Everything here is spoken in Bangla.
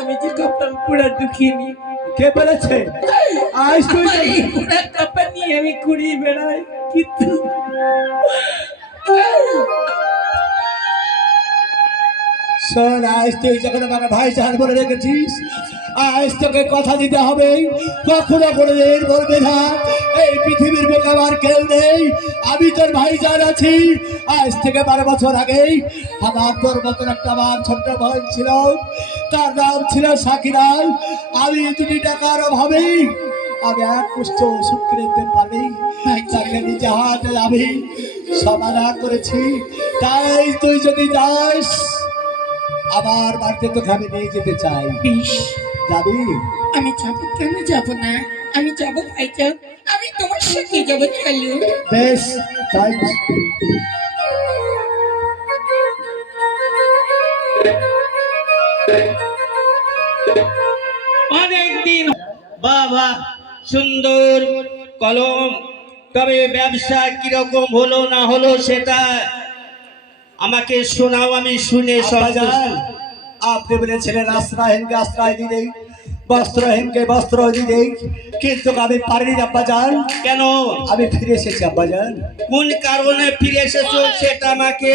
আমি যে কপাল পুরা দুঃখিনী। কে বলেছে? আজ তুই পুরা কপাল নিয়ে আমি ঘুরিয়ে বেড়াই, কিন্তু শোন, আজ তুই যখন আমার ভাই জান বলে রেখেছিস, আজ তোকে কথা দিতে হবে, কখনো কোনোদিন বলবে না এই পৃথিবীর বুকে আমার কেউ নেই, আমি তোর ভাই জান আছি। আজ থেকে 12 বছর আগেই আমার তোর মতন একটা আমার ছোট্ট বোন ছিল, তার নাম ছিল সাকিরাল। আমি 2 টাকার অভাবে আমি এক পুষ্ট ওষুধ কিনতে পারি, তাকে নিজে হাতে আমি সমাধান করেছি। তাই তুই যদি যাস আবার বাড়িতে তোকে আমি নিয়ে যেতে চাই। যাবি? আমি যাবো, কেন যাবো না? আমি যাবো ভাইজান, আমি তোমার সাথে যাবো। চলো বেশ, তাই অনেকদিন বাবা সুন্দর কলম, তবে ব্যবসা কিরকম হলো না হলো সেটা আমাকে শোনাও, আমি শুনে আব্বাজান, আপনি বলেছিলেন আশ্রয়হীনকে আশ্রয় দিলেই, বস্ত্রহীনকে বস্ত্র দিলেই, কিন্তু আমি পারিনি আব্বাজান। কেন? আমি ফিরে এসেছি আব্বাজান। কোন কারণে ফিরে এসেছো সেটা আমাকে